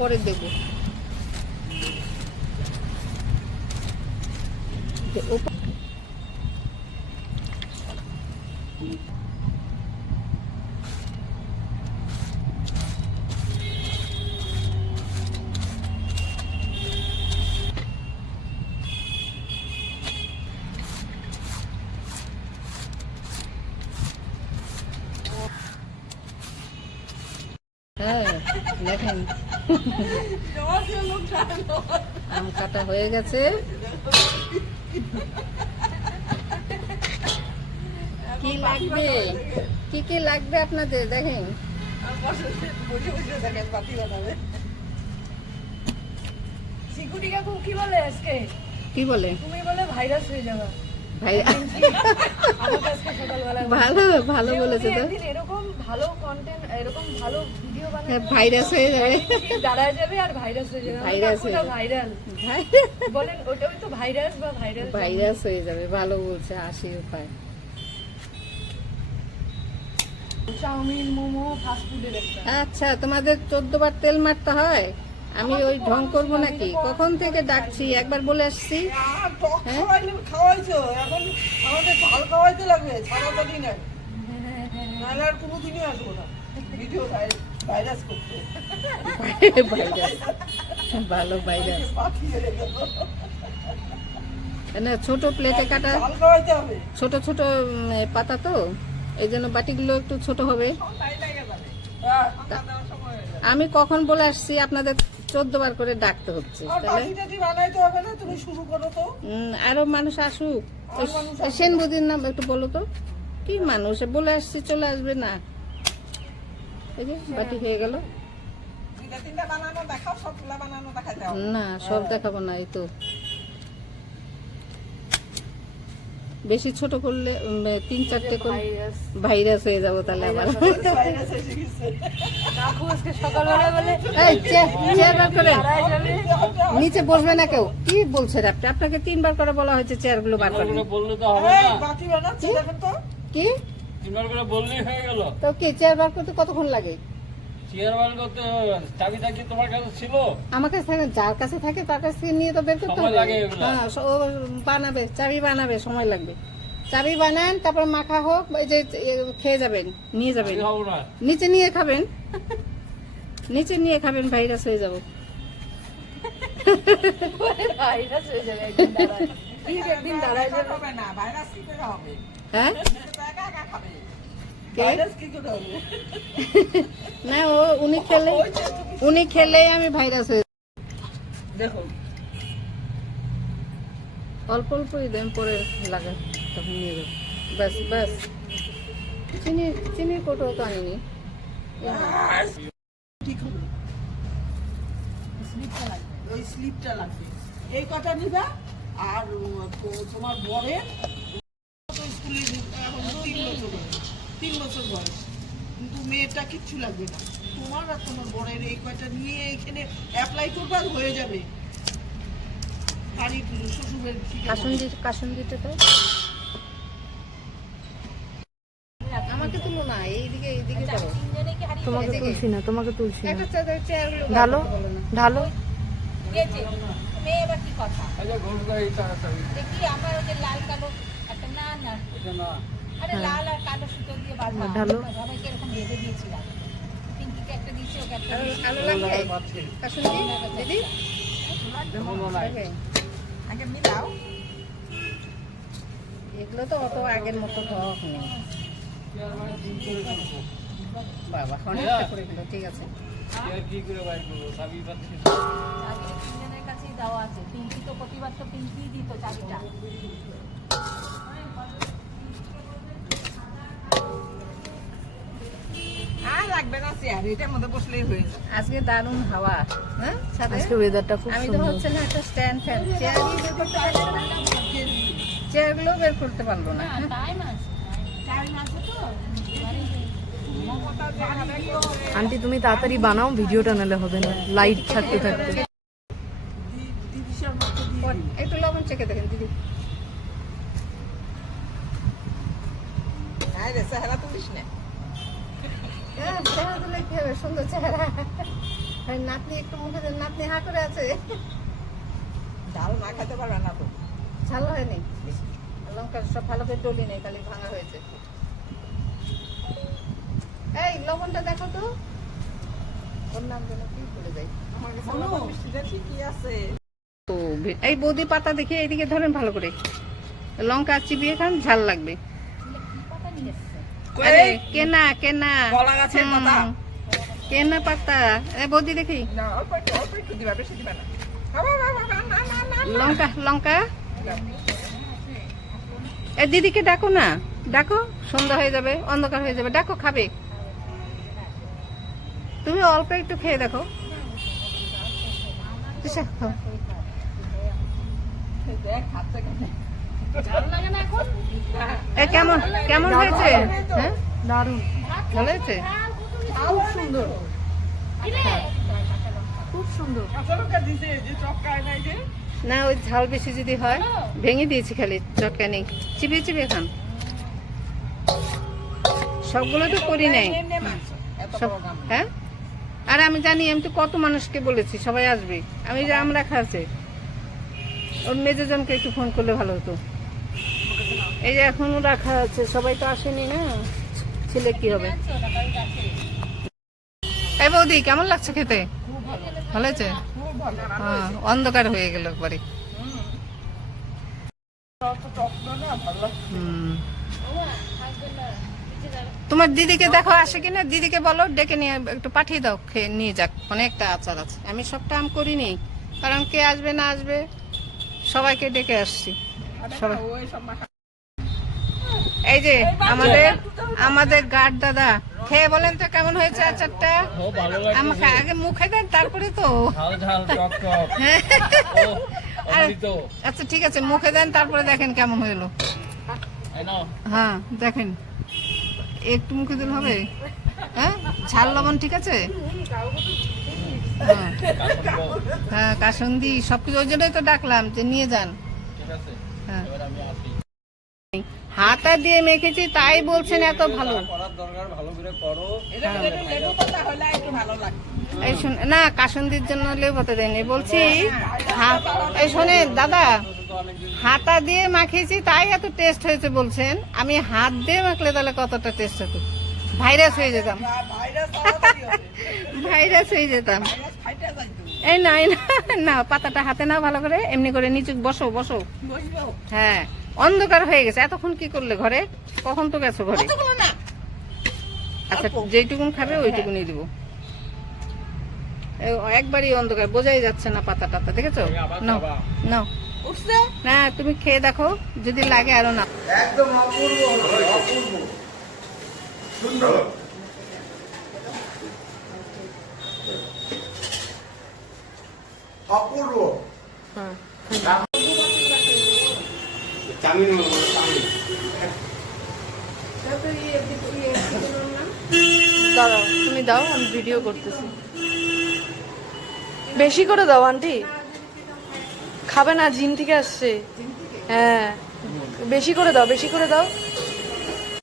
পরে দেবো। হ্যাঁ দেখেন আম কাটা হয়ে গেছে। কি লাগবে কি কি লাগবে আপনাদের দেখেন। কি বলে আজকে কি বলে তুমি বলে ভাইরাস হয়ে যাবে ভাই ভালো ভালো বলেছে তো। এরকম ভালো কন্টেন্ট এরকম ভালো ভিডিও বানায় ভাইরাস হয়ে যাবে দাঁড়ায় যাবে আর ভাইরাস হয়ে যাবে। ভাইরাস ভাইরাল বলেন ওটাই তো ভাইরাস বা ভাইরাল ভাইরাস হয়ে যাবে। ভালো বলছে হাসি উপায়। চাউমিন মোমো ফাস্ট ফুডের একটা। আচ্ছা তোমাদের 14 বার তেল মারতে হয়। আমি ওই ঢং করবো নাকি? কখন থেকে ডাকছি, একবার বলে আসছি। খাওয়াইছো এখন আমাদের ভাল খাওয়াইতে লাগবে, ছাড়াছাড়ি নাই, নাহলে আর কোনোদিনই আসবো না ভিডিও ভাইরাস করতে। ভাইরাস ভালো ভাইরাস না। ছোট প্লেটে কাটা, ভাল খাওয়াইতে হবে। ছোট ছোট পাতা তো এই জন্য বাটিগুলো একটু ছোট হবে। আমি কখন বলে আসছি আপনাদের 14 বার করে ডাকতে হচ্ছে। তাহলে আরো মানুষ আসুক। সেন বুদির নাম একটু বলো তো, কি মানুষ বলে আসছি চলে আসবে না। এই যে বাটি হয়ে গেল না, সব দেখাবো না। এই তো বেশি ছোট করলে 3-4টে করলে ভাইরাস হয়ে যাবো। তাহলে আবার সকালবেলা বলে চেয়ার বার করে নিচে বসবে না কেউ। কি বলছেন আপনি? আপনাকে 3 বার করে বলা হয়েছে চেয়ার গুলো বার করে। কি তো কি চেয়ার বার করতে কতক্ষণ লাগে? আমার কাছে থাকে, যার কাছে থাকে তার কাছ থেকে নিয়ে তো বের করতে হবে। হ্যাঁ ও বানাবে, চাবি বানাবে, সময় লাগবে। চাবি বানান, তারপর মাখা হোক, এই যে খেয়ে যাবেন, নিয়ে যাবেন, নিচে নিয়ে খাবেন, নিচে নিয়ে খাবেন, ভাইরাস হয়ে যাবো। ভাইরাস হয়ে যাবে একদিন দাঁড়ায় যাবে না। ভাইরাস কি করে হবে? হ্যাঁ না, ও উনি খেলেই আমি ভাইরাস হয়ে। দেখো অল্প অল্পই দেন, পরে লাগে তখন নিয়ে যাবো। ব্যাস ব্যাস। চিনির কোটো তো আনিনি। ওই স্লিপটা লাগবে, এই কটা নিবা। আর তোমার বরের স্কুলে 3 বছর বয়স, কিন্তু মেয়েটা কিচ্ছু লাগবে না। তোমার আর তোমার বরের এই কয়টা নিয়ে এখানে অ্যাপ্লাই করবা, হয়ে যাবে। কাসুন্দিটা তো আমাকে তুলো না, এইদিকে করো। তোমাকে তুলছি না, তোমাকে তুলছি না। ঢালো ঢালো। মেয়ে এবার কি কথা দেখি আমার ওই যে লাল কালো একটা না আরে লাল আর কালো সুতো দিয়ে বাঁধা ঢালো। সবাইকে এরকম বেঁধে দিয়েছিলাম। পিঙ্কিকে একটা দিয়েছি, ওকে একটা আলো লাগবে কাসুন্দি দিদি। আগে মিলাও। এগুলো তো অত আগের মতো হওয়া নেই বাবা। অনেকটা করে দিল, ঠিক আছে। তিনজনের কাছেই দেওয়া আছে। পিঙ্কি তো প্রতিবার তো পিঙ্কি দিত চাবিটা। আর লাগবে না চেয়ার, এটার মধ্যে বসলেই হয়ে যাবে। আজকে দারুণ হাওয়া। হ্যাঁ আজকে ওয়েদারটা খুব আমি তো হচ্ছে না একটা স্ট্যান্ড ফ্যান, চেয়ারই বের করতে পারবো না, চেয়ারগুলো বের করতে পারবো না। আন্টি তুমি তাড়াতাড়ি বানাও, ভিডিওটা নালে হবে না, লাইট থাকতে থাকতে। একটু লবণ চেখে দেখেন দিদি। চেহারা তুলিস না। চেহারা তুলে কি হবে, সুন্দর চেহারা। ভাই নাতনি একটু মুখে দেন, নাতনি হা করে আছে। ঝাল না খেতে পারবে না তো। ঝাল হয়নি, লঙ্কা সব ভালো করে ডলি নেই, খালি ভাঙা হয়েছে। এই লবণটা দেখো তো, ওর নাম যেন কি বলে যাই। আমার কাছে লবণ মিষ্টিটা ঠিকই আছে। তো এই বৌদি পাতা দেখে এইদিকে ধরেন ভালো করে, লঙ্কা চিবিয়ে খান, ঝাল লাগবে। আরে কেনা কেনা কলা গাছের পাতা। কেনা পাতা। এই বৌদি দেখি, না, অল্প একটু দিবা, বেশি দিবা না। বাবা, বাবা, না, না, না, না। লঙ্কা লঙ্কা। এই দিদিকে ডাকো না, ডাকো, সন্ধ্যা হয়ে যাবে, অন্ধকার হয়ে যাবে, ডাকো, খাবে। তুমি অল্প একটু খেয়ে দেখো। তিশা, খাও। দেখ, খাচ্ছে কেমন। এ কেমন কেমন হয়েছে? হ্যাঁ দারুণ, ভালো হয়েছে, খুব সুন্দর। খুব সুন্দর। কাঁচা লঙ্কা দিছে, যে চক্কায় নাই যে। না ওই ঝাল বেশি যদি হয়, ভেঙে দিয়েছি, খালি চটকা নেই, চিবিয়ে চিবিয়ে খান। সবগুলো তো করি নাই। এমনি মাংস, এত সব, বড় গাম। হ্যাঁ, আর আমি জানি, আমি তো কত মানুষকে বলেছি সবাই আসবে, আমি যে আমরা খাচ্ছে, ওর মেজেজনকে একটু ফোন করলে ভালো হতো। এই যে এখনো রাখা আছে, সবাই তো আসেনি না, ছেলে কি হবে। এই বৌদি কেমন লাগছে খেতে? ভালো হয়েছে? খুব ভালো। হ্যাঁ, অন্ধকার হয়ে গেল একবারে। অত টক না, ভালো লাগছে। হুম। তোমার দিদিকে দেখো আসে কিনা, দিদিকে বলো ডেকে নিয়ে একটু পাঠিয়ে দাও, খেয়ে নিয়ে যাক, অনেকটা আচার আছে। আমি সবটা আম করিনি, কারণ কে আসবে না আসবে, সবাইকে ডেকে আসছি। সবাই, ওই সব মাখা। এই যে আমাদের আমাদের গার্ড দাদা, খেয়ে বলেন তো কেমন হয়েছে আচারটা? আমাকে আগে মুখে দেন, তারপরে তো। হ্যাঁ। আচ্ছা ঠিক আছে, মুখে দেন, তারপরে দেখেন কেমন হলো। হ্যাঁ দেখেন, একটু মুখে দিলে হবে। হ্যাঁ, ঝাল লবণ ঠিক আছে। হ্যাঁ, হ্যাঁ, কাসুন্দি সবকিছু, ওই জন্যই তো ডাকলাম যে নিয়ে যান। হ্যাঁ, হাতা দিয়ে মেখেছি তাই বলছেন এত ভালো। এটা একটু লেবু পাতা হলে একটু ভালো লাগবে। এই শুন না, কাসুন্দির জন্য লেবু পাতা দেয়নি, বলছি এই শোনেন দাদা, হাতা দিয়ে মাখিয়েছি তাই এত টেস্ট হয়েছে বলছেন, আমি হাত দিয়ে মাখলে তাহলে কতটা টেস্ট হতো, ভাইরাস হয়ে যেতাম, ভাইরাস তাড়াতাড়ি হবে। ভাইরাস হয়ে যেতাম। ভাইরাস ফাইটা যাইতো। এই না না, পাতাটা হাতে নাও ভালো করে, এমনি করে নিচে বসো বসো। বসবো। হ্যাঁ, অন্ধকার হয়ে গেছে, এতক্ষণ কি করলে ঘরে? কখন তো গেছো ঘরে? কতগুলো না। আচ্ছা, যেইটুকুন খাবে ওইটুকুনই দিব। একবারই অন্ধকার, বোঝাই যাচ্ছে না পাতা টাতা, দেখেছো? নাও নাও, উঠছে? না তুমি খেয়ে দেখো, যদি লাগে আরো না। একদম অপূর্ব, অপূর্ব, সুন্দর। অপূর্ব। চামিন দাঁড়াও, তুমি দাও, আমি ভিডিও করতেছি। বেশি করে দাও আন্টি, খাবে না, জিম থেকে আসছে। হ্যাঁ, বেশি করে দাও, বেশি করে দাও।